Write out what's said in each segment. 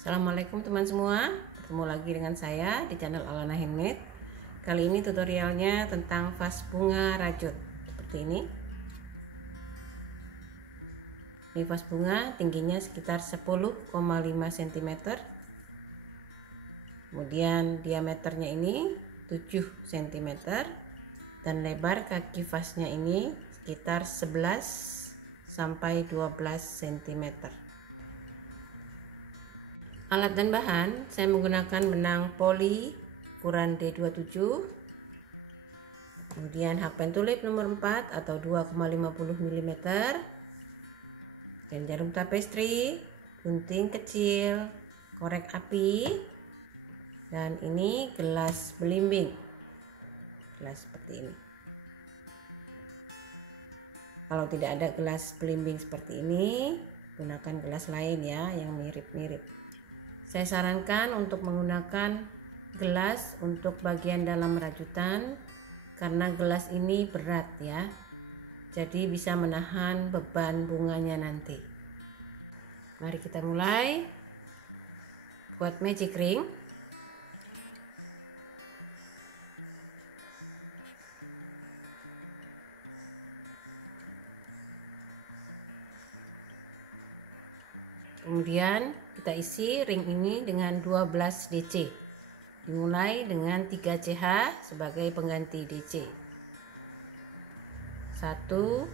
Assalamualaikum teman semua, ketemu lagi dengan saya di channel Alana Handmade. Kali ini tutorialnya tentang vas bunga rajut seperti ini. Ini vas bunga tingginya sekitar 10,5 cm, kemudian diameternya ini 7 cm, dan lebar kaki vasnya ini sekitar 11 sampai 12 cm. Alat dan bahan, saya menggunakan benang poli ukuran D27, kemudian hakpen tulip nomor 4 atau 2,50 mm, dan jarum tapestri, gunting kecil, korek api, dan ini gelas belimbing, gelas seperti ini. Kalau tidak ada gelas belimbing seperti ini, gunakan gelas lain ya yang mirip-mirip. Saya sarankan untuk menggunakan gelas untuk bagian dalam rajutan karena gelas ini berat ya. Jadi bisa menahan beban bunganya nanti. Mari kita mulai buat magic ring. Kemudian kita isi ring ini dengan 12 DC. Dimulai dengan 3 CH sebagai pengganti DC. 1,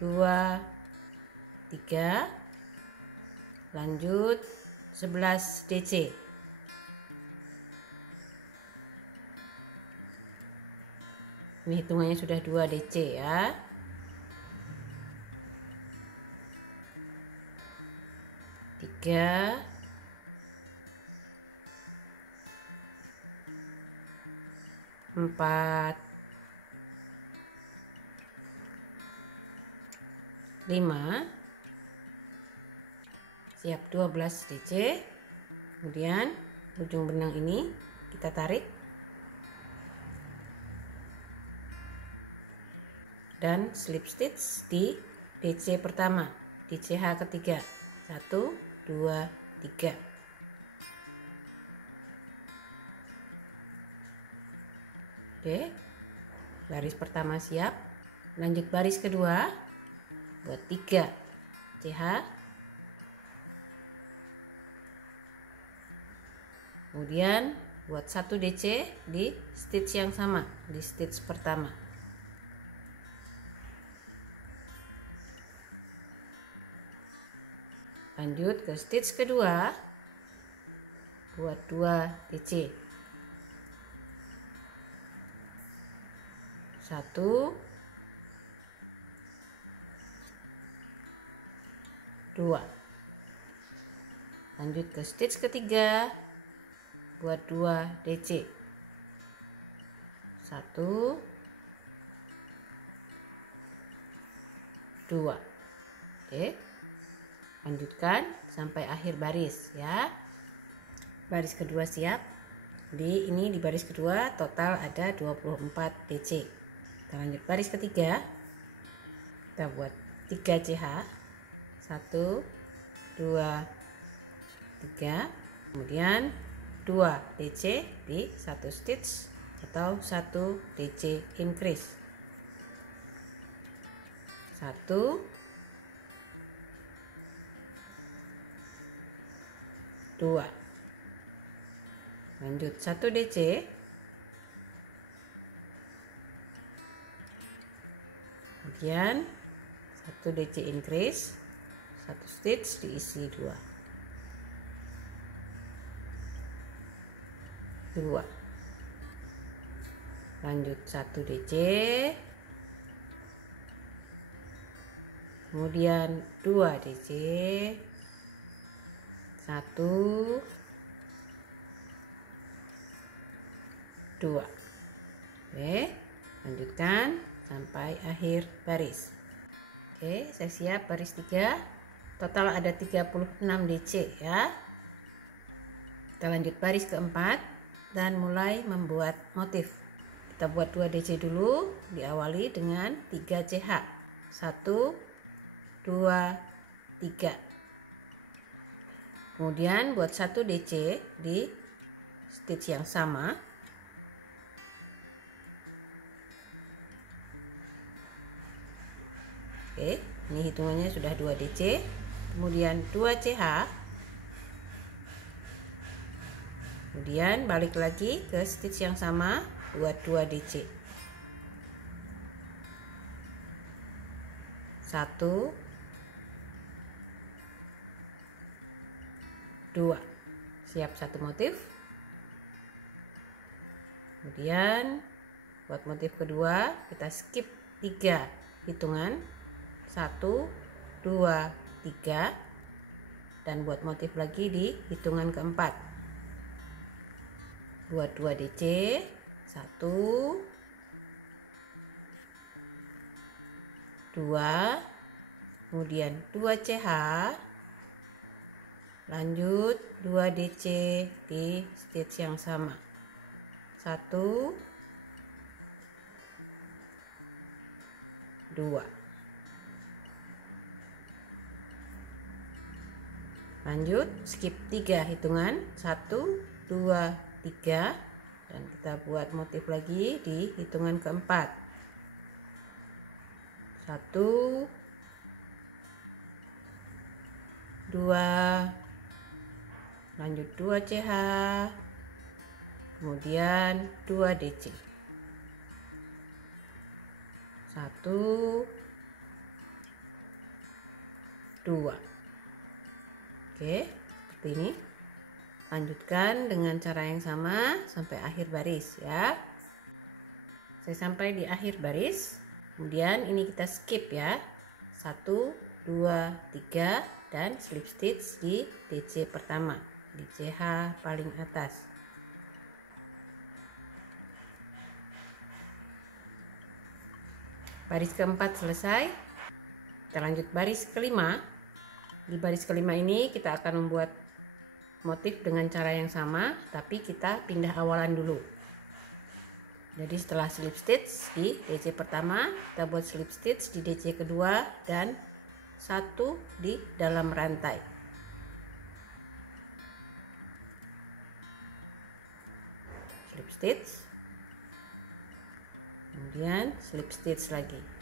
2, 3. Lanjut 11 DC. Ini hitungannya sudah 2 DC ya. 3, 4, 5, siap 12 DC. Kemudian ujung benang ini kita tarik dan slip stitch di DC pertama, di CH ketiga. 1, 2, 3. Oke, baris pertama siap. Lanjut baris kedua, buat 3 CH, kemudian buat 1 DC di stitch yang sama, di stitch pertama. Lanjut ke stitch kedua, buat 2 DC. 1, 2. Lanjut ke stitch ketiga, buat 2 DC. 1, 2. Oke, lanjutkan sampai akhir baris ya. Baris kedua siap. Di baris kedua total ada 24 DC. Kita lanjut baris ketiga. Kita buat 3 CH. 1, 2, 3. Kemudian 2 DC di 1 stitch atau 1 DC increase. 1, 2. Lanjut 1 DC. Kemudian 1 DC increase, 1 stitch diisi 2. 2. Lanjut 1 DC. Kemudian 2 DC. 1, 2. Oke, lanjutkan sampai akhir baris. Oke, saya siap baris 3. Total ada 36 DC ya. Kita lanjut baris keempat dan mulai membuat motif. Kita buat 2 DC dulu, diawali dengan 3 CH. 1, 2, 3. Kemudian buat 1 DC di stitch yang sama. Oke, ini hitungannya sudah 2 DC. Kemudian 2 CH. Kemudian balik lagi ke stitch yang sama, buat 2 DC. 1, 2. Siap satu motif. Kemudian buat motif kedua kita skip 3 hitungan, 1, 2, 3, dan buat motif lagi di hitungan keempat. Buat 2 DC, 1, 2, kemudian 2 CH, lanjut 2 DC di stitch yang sama, 1, 2. Lanjut skip 3 hitungan, 1, 2, 3, dan kita buat motif lagi di hitungan keempat, 1, 2, lanjut 2 CH, kemudian 2 DC, 1, 2. Oke, seperti ini. Lanjutkan dengan cara yang sama sampai akhir baris ya. Saya sampai di akhir baris. Kemudian ini kita skip ya. 1, 2, 3 dan slip stitch di DC pertama, di CH paling atas. Baris keempat selesai. Kita lanjut baris kelima. Di baris kelima ini kita akan membuat motif dengan cara yang sama, tapi kita pindah awalan dulu. Jadi setelah slip stitch di DC pertama, kita buat slip stitch di DC kedua dan 1 di dalam rantai. Slip stitch, kemudian slip stitch lagi.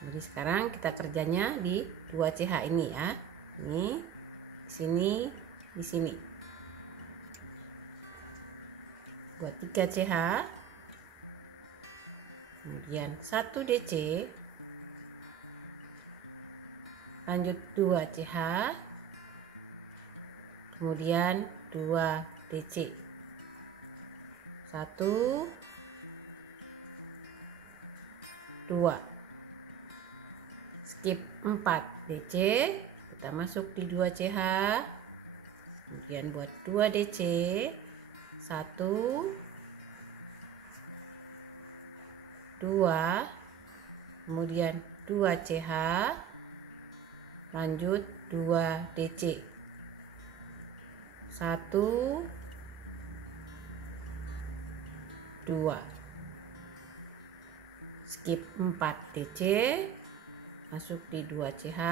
Jadi sekarang kita kerjanya di 2 CH ini ya. Ini, di sini, di sini. Buat 3 CH. Kemudian 1 DC. Lanjut 2 CH. Kemudian 2 DC. 1, 2. Skip 4 DC, kita masuk di 2 CH, kemudian buat 2 DC, 1, 2, kemudian 2 CH, lanjut 2 DC, 1, 2, skip 4 DC, masuk di 2 CH,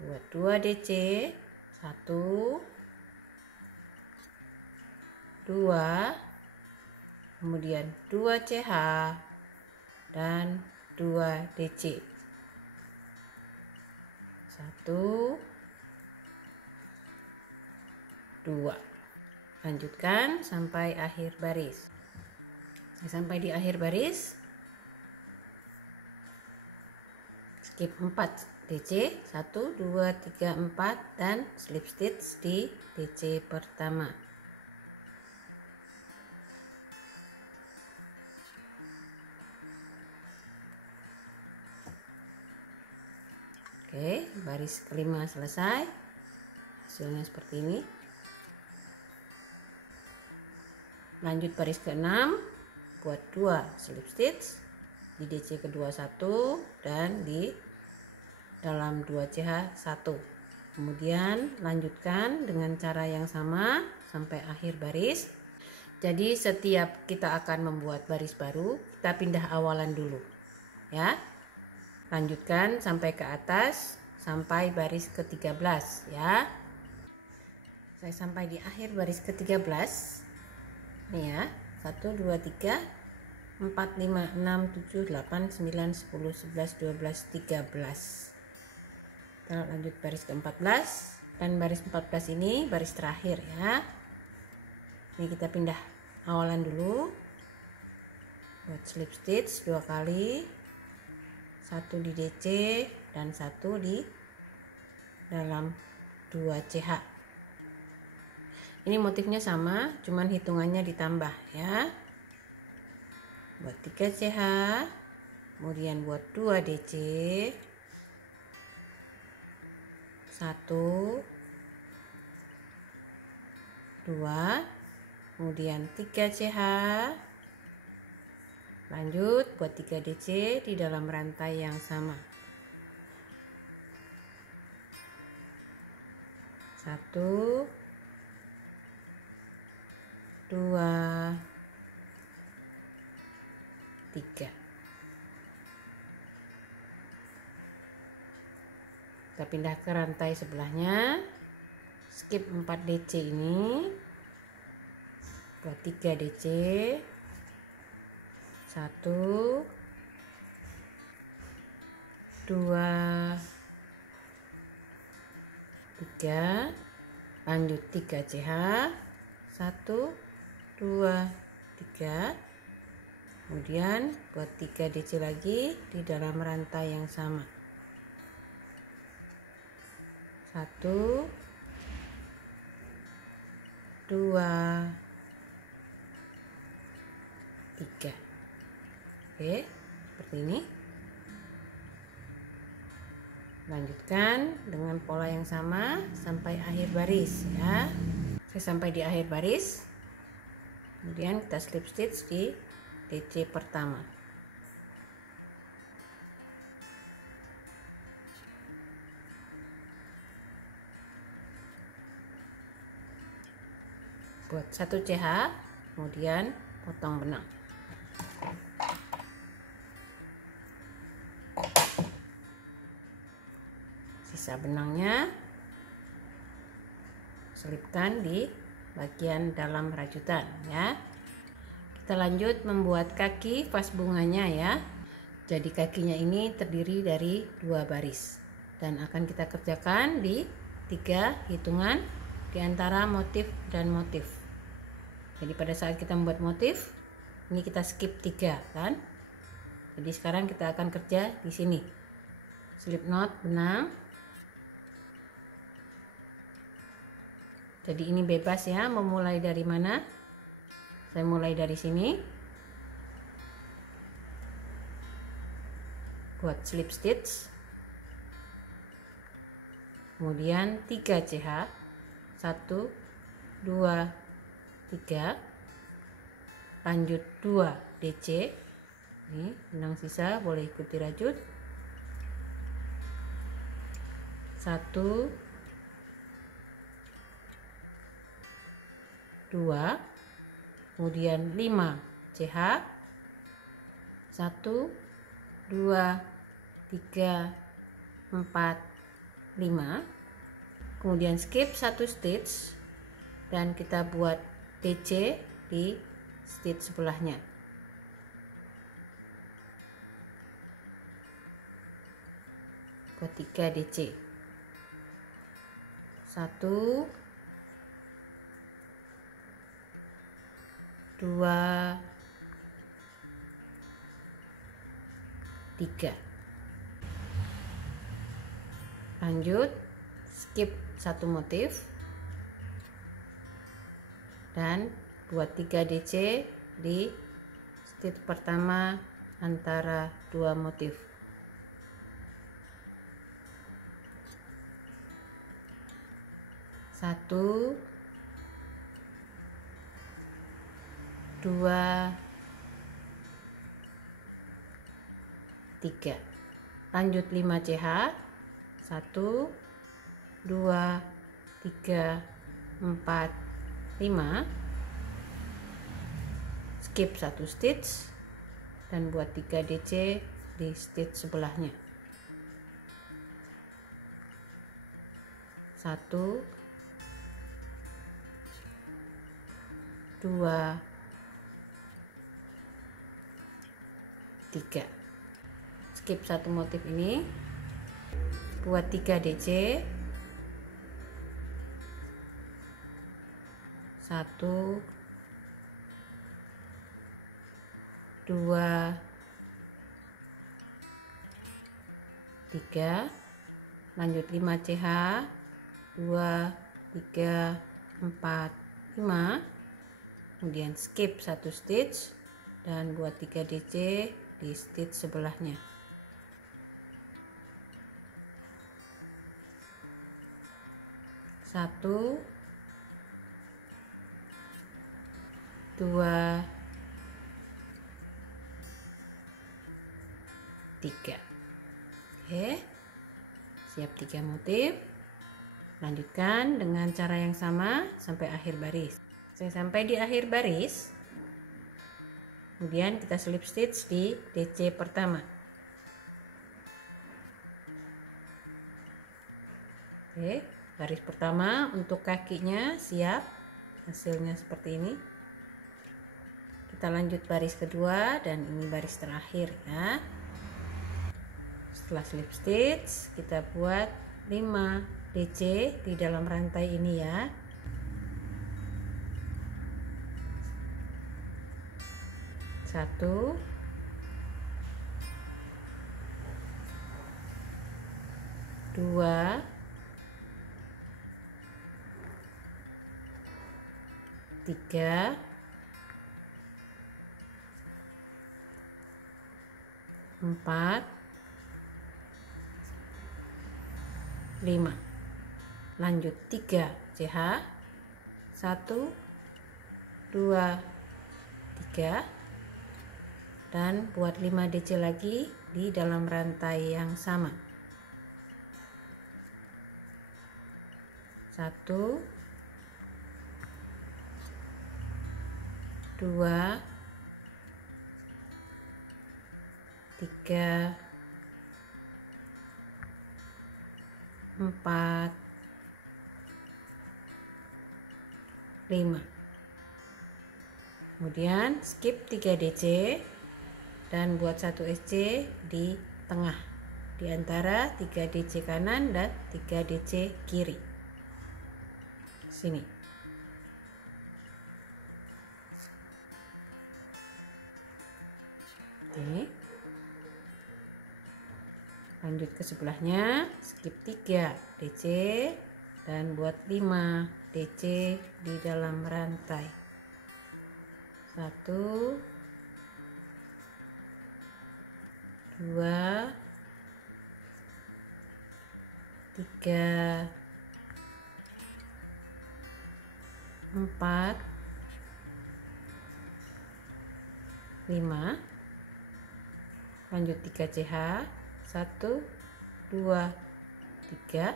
buat 2 DC, 1, 2, kemudian 2 CH dan 2 DC, 1, 2. Lanjutkan sampai akhir baris. Sampai di akhir baris, skip 4 DC, 1, 2, 3, 4 dan slip stitch di DC pertama. Oke, baris kelima selesai. Hasilnya seperti ini. Lanjut baris ke-6, buat 2 slip stitch di DC kedua 1 dan di dalam 2 CH 1. Kemudian lanjutkan dengan cara yang sama sampai akhir baris. Jadi setiap kita akan membuat baris baru, kita pindah awalan dulu ya. Lanjutkan sampai ke atas sampai baris ke-13 ya. Saya sampai di akhir baris ke-13 nih ya. 1 2 3 4 5 6 7 8 9 10 11 12 13. Kita lanjut baris ke-14 dan baris 14 ini baris terakhir ya. Ini kita pindah awalan dulu. Buat slip stitch 2 kali. 1 di DC dan 1 di dalam 2 CH. Ini motifnya sama, cuman hitungannya ditambah ya. Buat 3 CH, kemudian buat 2 DC, 1 2, kemudian 3 CH. Lanjut buat 3 DC di dalam rantai yang sama. 1 2 3. Kita pindah ke rantai sebelahnya. Skip 4 DC ini. Buat 3 DC. 1 2 3. Lanjut 3 CH. 1 2 3. Kemudian buat 3 DC lagi di dalam rantai yang sama. 1 2 3. Oke, seperti ini. Lanjutkan dengan pola yang sama sampai akhir baris ya. Saya sampai di akhir baris. Kemudian kita slip stitch di DC pertama. Buat 1 CH, kemudian potong benang. Sisa benangnya selipkan di bagian dalam rajutan ya. Kita lanjut membuat kaki vas bunganya ya. Jadi kakinya ini terdiri dari 2 baris dan akan kita kerjakan di 3 hitungan di antara motif dan motif. Jadi pada saat kita membuat motif ini kita skip 3 kan. Jadi sekarang kita akan kerja di sini. Slip knot benang. Jadi ini bebas ya, memulai dari mana? Saya mulai dari sini. Buat slip stitch. Kemudian 3 CH. 1 2 3. Lanjut 2 DC. Ini benang sisa boleh ikuti rajut. 1 2, kemudian 5 CH, 1 2 3 4 5, kemudian skip 1 stitch dan kita buat DC di stitch sebelahnya. Buat 3 DC. 1 2 3. Lanjut skip 1 motif dan buat 3 DC di stitch pertama antara 2 motif. Satu 2 3. Lanjut 5 CH. 1 2 3 4 5. Skip 1 stitch dan buat 3 DC di stitch sebelahnya. 1 2 3. Skip satu motif ini, buat 3 DC, 1 2 3, lanjut 5 CH, 2 3 4 5, kemudian skip 1 stitch dan buat 3 DC di stitch sebelahnya. Satu, 2 3. Oke, siap 3 motif. Lanjutkan dengan cara yang sama sampai akhir baris. Saya sampai di akhir baris, kemudian kita slip stitch di DC pertama. Oke, baris pertama untuk kakinya siap, hasilnya seperti ini. Kita lanjut baris kedua dan ini baris terakhir ya. Setelah slip stitch, kita buat 5 DC di dalam rantai ini ya. Satu, dua, tiga, empat, 5. Lanjut 3 CH, 1 2 3, dan buat 5 DC lagi di dalam rantai yang sama. 1 2 3 4 5. Kemudian skip 3 DC dan buat 1 SC di tengah, di antara 3 DC kanan dan 3 DC kiri. Sini. Oke. Lanjut ke sebelahnya, skip 3 DC dan buat 5 DC di dalam rantai. 1 2 3 4 5. Lanjut 3 CH, 1 2 3.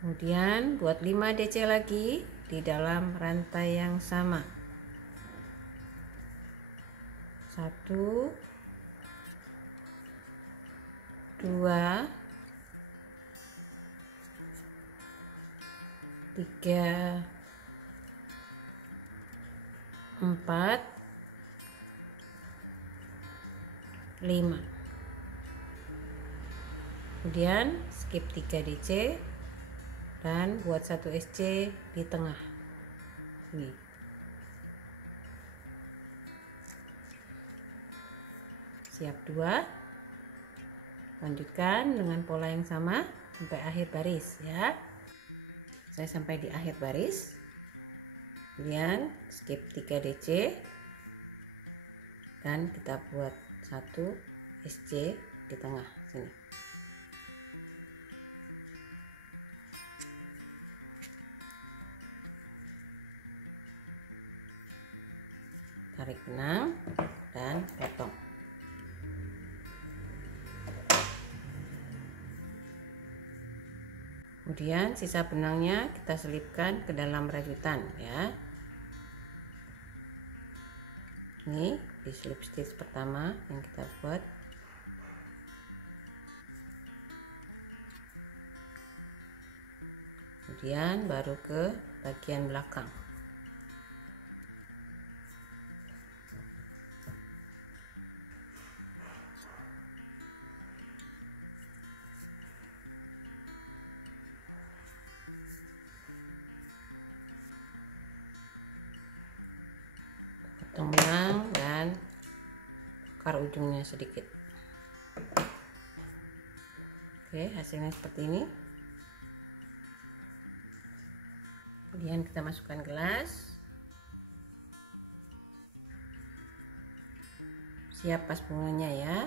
Kemudian buat 5 DC lagi di dalam rantai yang sama. 1 2 3 4 5. Kemudian skip 3 DC dan buat 1 SC di tengah. Ini. Siap 2. Lanjutkan dengan pola yang sama sampai akhir baris ya. Saya sampai di akhir baris. Kemudian skip 3 DC dan kita buat 1 SC di tengah sini. Tarik benang dan potong. Kemudian sisa benangnya kita selipkan ke dalam rajutan ya. Ini di slip stitch pertama yang kita buat. kemudian baru ke bagian belakang. Potong benang dan bakar ujungnya sedikit. Oke, hasilnya seperti ini. Kemudian kita masukkan gelas. Siap pas bunganya ya.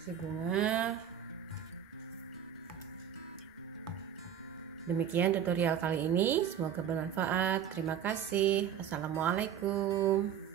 Si bunga. Demikian tutorial kali ini, semoga bermanfaat. Terima kasih. Assalamualaikum.